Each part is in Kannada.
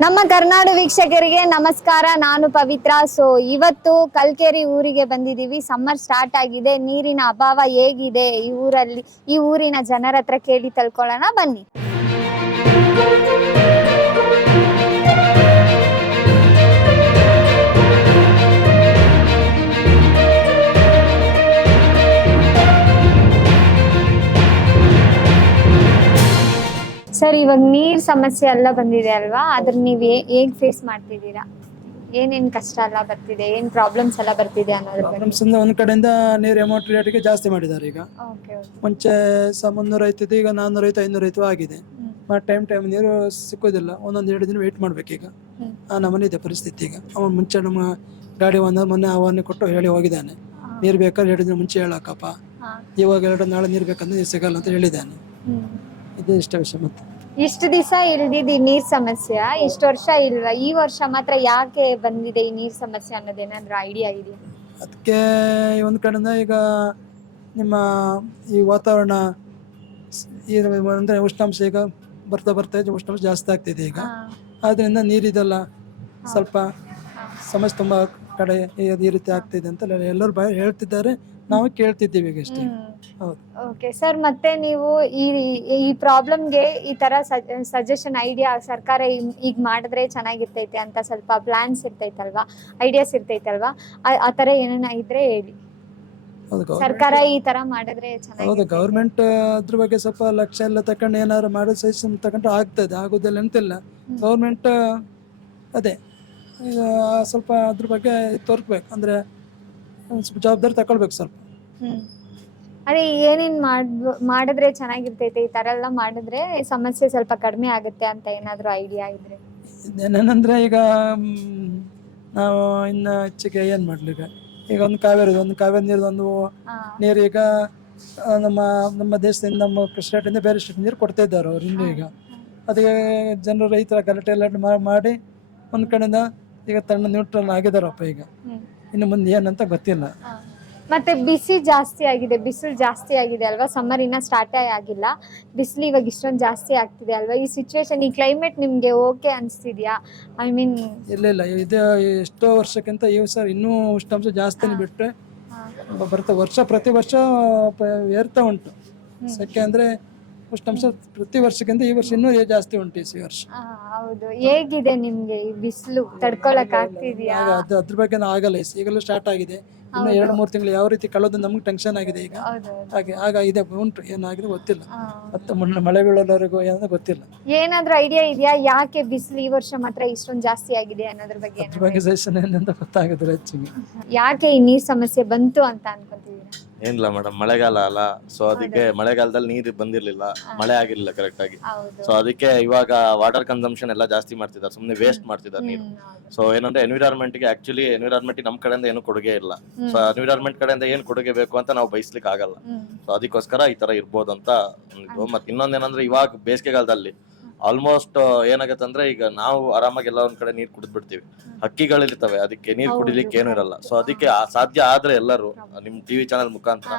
ನಮ್ಮ ಕರ್ನಾಡು ವೀಕ್ಷಕರಿಗೆ ನಮಸ್ಕಾರ. ನಾನು ಪವಿತ್ರ. ಇವತ್ತು ಕಲ್ಕೆರಿ ಊರಿಗೆ ಬಂದಿದ್ದೀವಿ. ಸಮ್ಮರ್ ಸ್ಟಾರ್ಟ್ ಆಗಿದೆ. ನೀರಿನ ಅಭಾವ ಹೇಗಿದೆ ಈ ಊರಲ್ಲಿ, ಈ ಊರಿನ ಜನರ ಹತ್ರ ಕೇಳಿ ತಿಳ್ಕೊಳ್ಳೋಣ ಬನ್ನಿ. ಸರ್, ಇವಾಗ ನೀರ್ ಸಮಸ್ಯೆ ಎಲ್ಲ ಬಂದಿದೆ ಅಲ್ವಾ, ಅದ್ರ ನೀವ್ ಹೇಗ್ ಫೇಸ್ ಮಾಡ್ತಿದ್ದೀರಾ? ಏನೇನ್ ಕಷ್ಟ ಎಲ್ಲ ಬರ್ತಿದೆ, ಏನ್ ಪ್ರಾಬ್ಲಮ್ಸ್ ಎಲ್ಲ ಬರ್ತಿದೆ ಅನ್ನೋದ್ರ ಬಗ್ಗೆ. ಪ್ರಾಬ್ಲಮ್ಸ್ ಒಂದ್ ಕಡೆಯಿಂದ ನೀರು ಅಮೌಂಟ್ ರೇಟ್ಗೆ ಜಾಸ್ತಿ ಮಾಡಿದ್ದಾರೆ ಈಗ. ಮುಂಚೆ 300 ಐತಿದ್ದು, ಈಗ 400 500 ಆಗಿದೆ. ಟೈಮ್ ನೀರು ಸಿಕ್ಕೋದಿಲ್ಲ. ಒಂದೊಂದ್ 2 ದಿನ ವೇಟ್ ಮಾಡ್ಬೇಕೀಗ. ಆ ನಮ್ಮನೆ ಇದೆ ಪರಿಸ್ಥಿತಿ ಈಗ. ಅವನು ಮುಂಚೆ ನಮ್ಮ ಗಾಡಿ ಮೊನ್ನೆ ಆಹ್ವಾನ ಕೊಟ್ಟು ಹೇಳಿ ಹೋಗಿದ್ದಾನೆ, ನೀರು ಬೇಕಾದ್ರೆ 2 ದಿನ ಮುಂಚೆ ಹೇಳಕ್ಕಪ್ಪ, ಇವಾಗ ನಾಳೆ ನೀರು ಬೇಕಂದ್ರೆ ನೀರು ಸಿಗಲ್ಲ ಅಂತ ಹೇಳಿದ್ದಾನೆ. ಇದು ಇಷ್ಟ ವಿಷಯ. ಮತ್ತೆ ಇಷ್ಟು ದಿವಸ ಇಲ್ದಿದ್ದು ನೀರ್ ಸಮಸ್ಯೆ ಇಷ್ಟು ವರ್ಷ ಇಲ್ವಾ? ಈ ವರ್ಷ ಮಾತ್ರ ಯಾಕೆ ಬಂದಿದೆ ಈ ನೀರ್ ಸಮಸ್ಯೆ ಅನ್ನೋದೇನಾದ್ರೂ ಐಡಿಯಾ ಇದೆಯಾ? ಅದಕ್ಕೆ ಒಂದ್ ಕಡೆಯಿಂದ ಈಗ ನಿಮ್ಮ ಈ ವಾತಾವರಣ ಅಂದ್ರೆ ಉಷ್ಣಾಂಶ ಈಗ ಬರ್ತಾ ಉಷ್ಣಾಂಶ ಜಾಸ್ತಿ ಆಗ್ತಿದೆ ಈಗ. ಆದ್ರಿಂದ ನೀರಿದೆಲ್ಲ ಸ್ವಲ್ಪ ಸಮಸ್ಯೆ ತುಂಬಾ ಕಡೆ ಈ ರೀತಿ ಆಗ್ತಿದೆ ಅಂತ ಎಲ್ಲರೂ ಹೇಳ್ತಿದ್ದಾರೆ, ನಾವು ಕೇಳ್ತಿದ್ದೀವಿ ಈಗ ಅಷ್ಟೇ. ಹೌದು. ಓಕೆ ಸರ್, ಮತ್ತೆ ನೀವು ಈ ಪ್ರಾಬ್ಲಮ್ಗೆ ಈ ತರ ಸಜೆಷನ್ ಐಡಿಯಾ ಸರ್ಕಾರ ಈಗ ಮಾಡಿದ್ರೆ ಚೆನ್ನಾಗಿರ್ತೈತೆ ಅಂತ ಸ್ವಲ್ಪ ಪ್ಲಾನ್ಸ್ ಇರ್ತೈತಲ್ವಾ, ಐಡಿಯಾಸ್ ಇರ್ತೈತಲ್ವಾ, ಆ ತರ ಏನೇನ ಇದ್ರೆ ಹೇಳಿ. ಸರ್ಕಾರ ಈ ತರ ಮಾಡಿದ್ರೆ ಚೆನ್ನಾಗಿ. ಹೌದು, ಗೌರ್ಮೆಂಟ್ ಅದ್ರ ಬಗ್ಗೆ ಸ್ವಲ್ಪ ಲಕ್ಷ್ಯ ಎಲ್ಲ ತಕೊಂಡು ಏನಾದ್ರು ಮಾಡೋ ಸಜೆಷನ್ ತಗೊಂಡ್ರೆ ಆಗ್ತದೆ, ಆಗೋದಿಲ್ಲ ಅಂತಿಲ್ಲ. ಗೌರ್ಮೆಂಟ್ ಅದೇ ಈಗ ಸ್ವಲ್ಪ ಅದ್ರ ಬಗ್ಗೆ ತೋರ್ಸ್ಬೇಕು, ಅಂದ್ರೆ ಜವಾಬ್ದಾರಿ ತಕೊಳ್ಬೇಕು ಸ್ವಲ್ಪ. ಅದೇ ಏನೇನ್ ಮಾಡಿದ್ರೆ ಚೆನ್ನಾಗಿರ್ತೈತೆ, ಈ ತರ ಎಲ್ಲ ಮಾಡಿದ್ರೆ ಸಮಸ್ಯೆ ಸ್ವಲ್ಪ ಕಡಿಮೆ ಆಗುತ್ತೆ ಅಂತ ಏನಾದ್ರು ಐಡಿಯಾ ಇದ್ರೆ? ಏನೇನಂದ್ರೆ ಈಗ ನಾವು ಇನ್ನ ಹೆಚ್ಚಿಗೆ ಏನ್ ಮಾಡ್ಲಿ, ಈಗ ಒಂದು ಕಾವೇರಿ ನೀರು ನೀರು ಈಗ ನಮ್ಮ ದೇಶದಿಂದ, ನಮ್ಮ ಸ್ಟೇಟಿಂದ ಬೇರೆ ಸ್ಟೇಟ್ ನೀರು ಕೊಡ್ತಾ ಇದ್ದಾರೆ ಅವ್ರು ಇನ್ನು. ಈಗ ಅದಕ್ಕೆ ಜನರು ರೈತರ ಗಲಾಟೆ ಎಲ್ಲ ಮಾಡಿ ಒಂದ್ ಕಡೆಯಿಂದ ಈಗ ತಣ್ಣ ನ್ಯೂಟ್ರಲ್ ಆಗಿದಾರಪ್ಪ. ಈಗ ಇನ್ನು ಮುಂದೆ ಏನಂತ ಗೊತ್ತಿಲ್ಲ. ಮತ್ತೆ ಬಿಸಿಲು ಜಾಸ್ತಿ ಆಗಿದೆ ಅಲ್ವಾ? ಸಮ್ಮರ್ ಇನ್ನ ಸ್ಟಾರ್ಟೇ ಆಗಿಲ್ಲ, ಬಿಸಿಲು ಇವಾಗ ಇಷ್ಟೊಂದು ಜಾಸ್ತಿ ಆಗ್ತಿದೆ ಅಲ್ವಾ? ಈ ಸಿಚುವೇಶನ್, ಈ ಕ್ಲೈಮೇಟ್ ನಿಮ್ಗೆ ಓಕೆ ಅನ್ಸ್ತಿದ್ಯಾ? ಐ ಮೀನ್ ಇಲ್ಲ ಇದು ಎಷ್ಟೋ ವರ್ಷಕ್ಕಿಂತ ಈ ವರ್ಷ ಇನ್ನೂ ಉಷ್ಣಾಂಶ ಜಾಸ್ತಿನೇ ಬಿಟ್ರೆ ಪ್ರತಿ ವರ್ಷ ಏರ್ತಾ ಉಂಟು ಸೆಕೆ. ಅಂದ್ರೆ ಉಷ್ಣಾಂಶ ಪ್ರತಿ ವರ್ಷಕ್ಕಿಂತ ಈ ವರ್ಷ ಇನ್ನೂ ಜಾಸ್ತಿ ಉಂಟು ಈ ವರ್ಷ. ಹೌದು. ಹೇಗಿದೆ ನಿಮ್ಗೆ ಈ ಬಿಸಿಲು ತಡ್ಕೊಳಕ್ ಆಗ್ತಿದ್ಯಾ? ಅದ್ರ ಬಗ್ಗೆ ಆಗಲ್ಲ, ಈಗಲೂ ಸ್ಟಾರ್ಟ್ ಆಗಿದೆ. ಇನ್ನು 2-3 ತಿಂಗಳು ಯಾವ ರೀತಿ ಕಳೆದು ನಮ್ಗೆ ಟೆನ್ಷನ್ ಆಗಿದೆ ಈಗ. ಹಾಗೆ ಇದೆ ಉಂಟು, ಏನಾಗಿದೆ ಗೊತ್ತಿಲ್ಲ. ಮತ್ತೆ ಮಳೆ ಬೀಳೋವರೆಗೂ ಏನೋ ಗೊತ್ತಿಲ್ಲ. ಏನಾದ್ರೂ ಐಡಿಯಾ ಇದೆಯಾ ಯಾಕೆ ಬಿಸಿಲು ಈ ವರ್ಷ ಮಾತ್ರ ಇಷ್ಟೊಂದು ಜಾಸ್ತಿ ಆಗಿದೆ ಅನ್ನೋದ್ರ ಬಗ್ಗೆ? ಸಜೆಷನ್ ಏನಂತ ಗೊತ್ತಾಗಿದ್ರೆ ಹೆಚ್ಚಿಗೆ ಯಾಕೆ ಈ ನೀರ್ ಸಮಸ್ಯೆ ಬಂತು ಅಂತ ಅನ್ಕೊಂತಿದೀರಾ? ಏನಿಲ್ಲ ಮೇಡಮ್, ಮಳೆಗಾಲ ಅಲ್ಲ, ಸೊ ಅದಕ್ಕೆ ಮಳೆಗಾಲದಲ್ಲಿ ನೀರು ಬಂದಿರ್ಲಿಲ್ಲ, ಮಳೆ ಆಗಿರ್ಲಿಲ್ಲ ಕರೆಕ್ಟ್ ಆಗಿ. ಸೊ ಅದಕ್ಕೆ ಇವಾಗ ವಾಟರ್ ಕನ್ಸಂಪ್ಷನ್ ಎಲ್ಲ ಜಾಸ್ತಿ ಮಾಡ್ತಿದ್ದಾರೆ, ಸುಮ್ನೆ ವೇಸ್ಟ್ ಮಾಡ್ತಿದ್ದಾರೆ ನೀರು. ಸೊ ಏನಂದ್ರೆ ಎನ್ವಿರಾನ್ಮೆಂಟ್ ಗೆ ನಮ್ ಕಡೆಯಿಂದ ಏನು ಕೊಡುಗೆ ಇಲ್ಲ. ಸೊ ಎನ್ವಿರಾನ್ಮೆಂಟ್ ಕಡೆಯಿಂದ ಏನ್ ಕೊಡುಗೆ ಬೇಕು ಅಂತ ನಾವು ಬಯಸ್ಲಿಕ್ಕೆ ಆಗಲ್ಲ. ಸೊ ಅದಕ್ಕೋಸ್ಕರ ಈ ತರ ಇರ್ಬೋದು ಅಂತ. ಮತ್ತೆ ಇನ್ನೊಂದೇನಂದ್ರೆ ಇವಾಗ ಬೇಸಿಗೆಗಾಲದಲ್ಲಿ ಆಲ್ಮೋಸ್ಟ್ ಏನಾಗತ್ತೆ ಅಂದ್ರೆ, ಈಗ ನಾವು ಆರಾಮಾಗಿ ಎಲ್ಲ ಒಂದ್ ಕಡೆ ನೀರ್ ಕುಡಿದ್ ಬಿಡ್ತೀವಿ, ಹಕ್ಕಿಗಳಿರ್ತವೆ, ಅದಕ್ಕೆ ನೀರ್ ಕುಡಿಲಿಕ್ಕೆ ಏನು ಇರಲ್ಲ. ಸೊ ಅದಕ್ಕೆ ಸಾಧ್ಯ ಆದ್ರೆ ಎಲ್ಲರೂ ನಿಮ್ ಟಿವಿ ಚಾನಲ್ ಮುಖಾಂತರ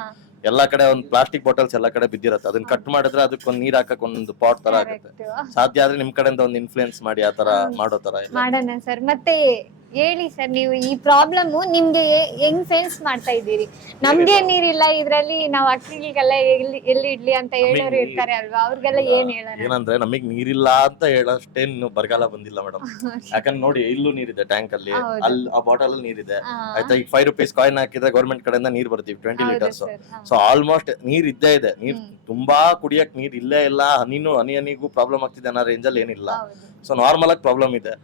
ಎಲ್ಲಾ ಕಡೆ ಒಂದ್ ಪ್ಲಾಸ್ಟಿಕ್ ಬಾಟಲ್ಸ್ ಎಲ್ಲಾ ಕಡೆ ಬಿದ್ದಿರತ್ತೆ, ಅದನ್ನ ಕಟ್ ಮಾಡಿದ್ರೆ ಅದಕ್ಕೆ ಒಂದ್ ನೀರ್ ಹಾಕಕ್ ಒಂದು ಪಾಟ್ ತರ ಆಗುತ್ತೆ. ಸಾಧ್ಯ ಆದ್ರೆ ನಿಮ್ ಕಡೆಯಿಂದ ಒಂದ್ ಇನ್ಫ್ಲೂಯೆನ್ಸ್ ಮಾಡಿ ಆ ತರ ಮಾಡೋ ತರ ಮಾಡೋಣ ಸರ್. ಮತ್ತೆ ಹೇಳಿ ಸರ್, ನೀವು ಈ ಪ್ರಾಬ್ಲಮ್ ನಿಮ್ಗೆ ಹೆಂಗ್ ಫೇಸ್ ಮಾಡ್ತಾ ಇದ್ದೀರಿ? ನಮ್ಗೆ ನೀರಿಲ್ಲ, ಇದ್ರಲ್ಲಿ ನಾವು ಅಕ್ಕಿಗೆಲ್ಲ ಎಲ್ಲಿ ಇಡ್ಲಿ ಅಂತ ಹೇಳೋರು ಇರ್ತಾರೆ ಅಲ್ವಾ, ಅವ್ರಿಗೆಲ್ಲ ಏನ್ ಹೇಳೋಣ? ಏನಂದ್ರೆ ನಮಗ್ ನೀರಿಲ್ಲ ಅಂತ ಹೇಳೋಷ್ಟೇನು ಬರಗಾಲ ಬಂದಿಲ್ಲ ಮೇಡಮ್. ಯಾಕಂದ್ರೆ ನೋಡಿ, ಇಲ್ಲೂ ನೀರಿದೆ, ಟ್ಯಾಂಕ್ ಅಲ್ಲಿ ಆ ಬಾಟಲ್ ಅಲ್ಲಿ ನೀರಿದೆ, ಆಯ್ತಾ. ಈಗ 5 ರೂಪೀಸ್ ಕಾಯಿನ್ ಹಾಕಿದ್ರೆ ಗೌರ್ಮೆಂಟ್ ಕಡೆಯಿಂದ ನೀರ್ ಬರ್ತೀವಿ 20 ಲೀಟರ್ಸ್. ಸೊ ಆಲ್ಮೋಸ್ಟ್ ನೀರ್ ಇದ್ದೇ ಇದೆ. ನೀರ್ ತುಂಬಾ ಕುಡಿಯಕ್ ನೀರ್ ಇಲ್ಲೇ ಇಲ್ಲ, ಹನಿಗೂ ಪ್ರಾಬ್ಲಮ್ ಆಗ್ತಿದೆ ಅನ್ನೋ ರೇಂಜಲ್ಲಿ ಏನಿಲ್ಲ. ಸೊ ನಾರ್ಮಲ್ ಆಗಿ ಪ್ರಾಬ್ಲಮ್ ಇದೆ.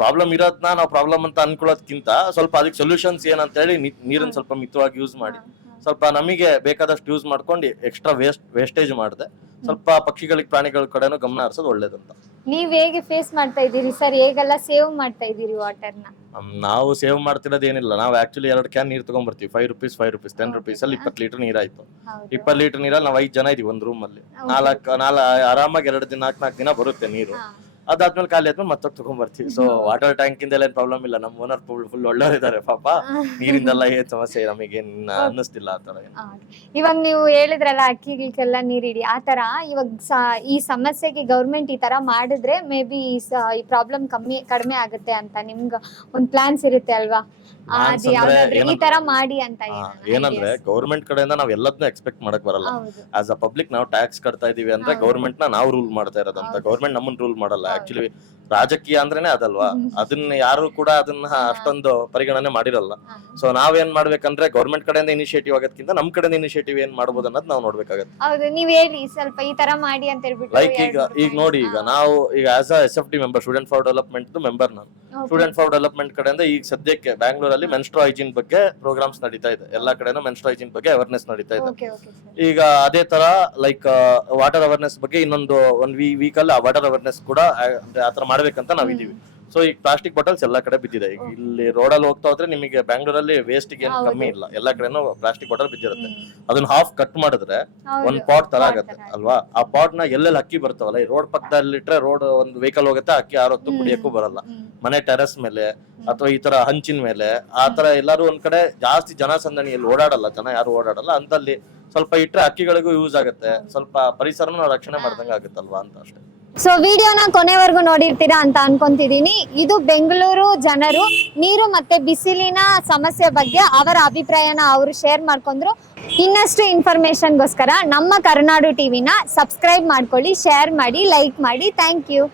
ಪ್ರಾಬ್ಲಮ್ ಇರೋದ್ನ ನಾವು ಪ್ರಾಬ್ಲಮ್ ಅಂತ ಅನ್ಕೊಳ್ಳೋದ್ಕಿಂತ ಸ್ವಲ್ಪ ಅದಕ್ಕೆ ಸೊಲ್ಯೂಷನ್ಸ್ ಏನಂತ ಹೇಳಿ ನೀರನ್ನ ಸ್ವಲ್ಪ ಮಿತವಾಗಿ ಯೂಸ್ ಮಾಡಿ, ಸ್ವಲ್ಪ ನಮಗೆ ಬೇಕಾದಷ್ಟು ಯೂಸ್ ಮಾಡ್ಕೊಂಡು ಎಕ್ಸ್ಟ್ರಾ ವೇಸ್ಟೇಜ್ ಮಾಡದೆ ಸ್ವಲ್ಪ ಪಕ್ಷಿಗಳಿಗೆ, ಪ್ರಾಣಿಗಳ ಕಡೆನೂ ಗಮನ ಹರಿಸೋದು ಒಳ್ಳೇದಂತ. ನೀವ್ ಹೇಗೆ ಫೇಸ್ ಮಾಡ್ತಾ ಇದ್ದೀರಿ ಸರ್? ಹೇಗೆಲ್ಲ ಸೇವ್ ಮಾಡ್ತಾ ಇದ್ದೀರಿ ವಾಟರ್ನ? ನಾವು ಸೇವ್ ಮಾಡ್ತಿರೋದು ಏನಿಲ್ಲ, ನಾವು ಆಕ್ಚುಲಿ 2 ಕ್ಯಾನ್ ನೀರ್ ತಗೊಂಡ್ಬರ್ತೀವಿ. 5 ರೂಪೀಸ್ 10 ರೂಪೀಸ್ ಅಲ್ಲಿ 20 ಲೀಟರ್ ನೀರಾಯ್ತು. 20 ಲೀಟರ್ ನೀರಲ್ಲಿ ನಾವು 5 ಜನ ಇದೀವಿ ಒಂದ್ ರೂಮ್ ಅಲ್ಲಿ. ಆರಾಮಾಗಿ 2 ದಿನ 4 ದಿನ ಬರುತ್ತೆ ನೀರು. ಅದಾದ್ಮೇಲೆ ಖಾಲಿ ಆದ್ಮೇಲೆ ಮತ್ತೆ ತಗೊಂಡ್ಬರ್ತೀವಿ. ಸೊ ವಾಟರ್ ಟ್ಯಾಂಕ್ ಇಂದ ಏನ್ ಪ್ರಾಬ್ಲಮ್ ಇಲ್ಲ, ನಮ್ಮ ಓನರ್ ಫುಲ್ ಒಳ್ಳೆಯವರಿದ್ದಾರೆ ಪಾಪ. ನೀರಿಂದೆಲ್ಲ ಏನ್ ಸಮಸ್ಯೆ ನಮಗೇನ್ ಅನ್ನಿಸ್ತಿಲ್ಲ ಆತರ. ಇವಾಗ ನೀವು ಹೇಳಿದ್ರಲ್ಲ ಅಕ್ಕಿಗೆಲ್ಲ ನೀರಿಡಿ ಆತರ, ಇವಾಗ ಈ ಸಮಸ್ಯೆಗೆ ಗೌರ್ಮೆಂಟ್ ಈ ತರ ಮಾಡಿದ್ರೆ ಮೇ ಬಿ ಈ ಪ್ರಾಬ್ಲಮ್ ಕಡಿಮೆ ಆಗುತ್ತೆ ಅಂತ ನಿಮ್ಗ ಒಂದ್ ಪ್ಲಾನ್ಸ್ ಇರುತ್ತೆ ಅಲ್ವಾ? ಈ ತರ ಮಾಡಿ ಅಂತ ಏನಂದ್ರೆ ಗೌರ್ಮೆಂಟ್ ಕಡೆಯಿಂದ ನಾವ್ ಎಲ್ಲದನ್ನೂ ಎಕ್ಸ್ಪೆಕ್ಟ್ ಮಾಡಕ್ ಬರಲ್ಲ. ಆಸ್ ಅ ಪಬ್ಲಿಕ್ ನಾವು ಟ್ಯಾಕ್ಸ್ ಕಟ್ತಾ ಇದೀವಿ ಅಂದ್ರೆ ಗೌರ್ಮೆಂಟ್ ನಾವು ರೂಲ್ ಮಾಡ್ತಾ ಇರೋದಂತ, ಗೌರ್ಮೆಂಟ್ ನಮ್ಮನ್ನ ರೂಲ್ ಮಾಡಲ್ಲ. ಆಕ್ಚುಲಿ ರಾಜಕೀಯ ಅಂದ್ರೇನೆ ಅದಲ್ವಾ, ಅದನ್ನ ಯಾರು ಕೂಡ ಅದನ್ನ ಅಷ್ಟೊಂದು ಪರಿಗಣನೆ ಮಾಡಿರಲ್ಲ. ಸೊ ನಾವೇನ್ ಮಾಡ್ಬೇಕಂದ್ರೆ ಗೌರ್ಮೆಂಟ್ ಕಡೆಯಿಂದ ಇನಿಷಿಯೇಟಿವ್ ಆಗೋದ್ಕಿಂತ ನಮ್ ಕಡೆಯಿಂದ ಇನಿಷಿಯೇಟಿವ್ ಏನ್ ಮಾಡ್ಬೋದು ಅನ್ನೋದು ನಾವು ನೋಡ್ಬೇಕಾಗತ್ತೆ. ಹೌದು, ನೀವ್ ಹೇಳಿ ಸ್ವಲ್ಪ ಈ ತರ ಮಾಡಿ ಅಂತ ಹೇಳ್ಬಿಟ್ಟು. ಲೈಕ್ ಈಗ ನೋಡಿ, ಈಗ ನಾವು ಈಗ as a SFD member, student for development member ನಾನು. ಸ್ಟೂಡೆಂಟ್ ಫಾರ್ ಡೆವಲಪ್ಮೆಂಟ್ ಕಡೆಯಿಂದ ಈಗ ಸದ್ಯಕ್ಕೆ ಬ್ಯಾಂಗ್ಳೂರಲ್ಲಿ ಮೆನ್ಸ್ಟ್ರೋ ಹೈಜೀನ್ ಬಗ್ಗೆ ಪ್ರೋಗ್ರಾಮ್ಸ್ ನಡೀತಾ ಇದೆ. ಎಲ್ಲಾ ಕಡೆನೂ ಮೆನ್ಸ್ಟ್ರೋ ಹೈಜೀನ್ ಬಗ್ಗೆ ಅವೇರ್ನೆಸ್ ನಡೀತಾ ಇದೆ. ಈಗ ಅದೇ ತರ ಲೈಕ್ ವಾಟರ್ ಅವೇರ್ನೆಸ್ ಬಗ್ಗೆ ಇನ್ನೊಂದು 1 ವೀಕ್ ಅಲ್ಲಿ ವಾಟರ್ ಅವೇರ್ನೆಸ್ ಕೂಡ ಆತರ ಮಾಡ್ಬೇಕಂತ ನಾವಿದೀವಿ. ಸೊ ಈಗ ಪ್ಲಾಸ್ಟಿಕ್ ಬಾಟಲ್ಸ್ ಎಲ್ಲಾ ಕಡೆ ಬಿದ್ದಿದೆ. ಈಗ ಇಲ್ಲಿ ರೋಡಲ್ಲಿ ಹೋಗ್ತಾ ಹೋದ್ರೆ ನಿಮಗೆ ಬ್ಯಾಂಗ್ಳೂರಲ್ಲಿ ವೇಸ್ಟ್ ಏನು ಕಮ್ಮಿ ಇಲ್ಲ, ಎಲ್ಲಾ ಕಡೆನೂ ಪ್ಲಾಸ್ಟಿಕ್ ಬಾಟಲ್ ಬಿದ್ದಿರುತ್ತೆ. ಅದನ್ನ ಹಾಫ್ ಕಟ್ ಮಾಡಿದ್ರೆ ಒಂದ್ ಪಾಟ್ ತರ ಆಗತ್ತೆ ಅಲ್ವಾ? ಆ ಪಾಟ್ ನ ಎಲ್ಲೆಲ್ಲಿ ಅಕ್ಕಿ ಬರ್ತಾವಲ್ಲ, ಈ ರೋಡ್ ಪಕ್ಕದಲ್ಲಿ ಇಟ್ರೆ ರೋಡ್ ಒಂದು ವೆಹಿಕಲ್ ಹೋಗುತ್ತೆ, ಅಕ್ಕಿ ಯಾರೊತ್ತು ಕುಡಿಯಕ್ಕೂ ಬರಲ್ಲ. ಮನೆ ಟೆರೆಸ್ ಮೇಲೆ ಅಥವಾ ಈ ತರ ಹಂಚಿನ ಮೇಲೆ ಆ ತರ ಎಲ್ಲಾರು ಒಂದ್ ಕಡೆ ಜಾಸ್ತಿ ಜನಸಂದಣಿಯಲ್ಲಿ ಓಡಾಡಲ್ಲ, ಜನ ಯಾರು ಓಡಾಡಲ್ಲ ಅಂತಲ್ಲಿ ಸ್ವಲ್ಪ ಇಟ್ರೆ ಅಕ್ಕಿಗಳಿಗೂ ಯೂಸ್ ಆಗುತ್ತೆ, ಸ್ವಲ್ಪ ಪರಿಸರನ ನಾವು ರಕ್ಷಣೆ ಮಾಡ್ದಂಗ ಆಗುತ್ತಲ್ವಾ ಅಂತ ಅಷ್ಟೇ. ಸೊ ವಿಡಿಯೋನ ಕೊನೆವರೆಗೂ ನೋಡಿರ್ತೀರಾ ಅಂತ ಅನ್ಕೊಂತಿದೀನಿ. ಇದು ಬೆಂಗಳೂರು ಜನರು ನೀರು ಮತ್ತೆ ಬಿಸಿಲಿನ ಸಮಸ್ಯೆ ಬಗ್ಗೆ ಅವರ ಅಭಿಪ್ರಾಯನ ಅವರು ಶೇರ್ ಮಾಡ್ಕೊಂಡ್ರು. ಇನ್ನಷ್ಟು ಇನ್ಫಾರ್ಮೇಶನ್ಗೋಸ್ಕರ ನಮ್ಮ ಕರುನಾಡು ಟಿವಿನ ಸಬ್ಸ್ಕ್ರೈಬ್ ಮಾಡ್ಕೊಳ್ಳಿ, ಶೇರ್ ಮಾಡಿ, ಲೈಕ್ ಮಾಡಿ. Thank you.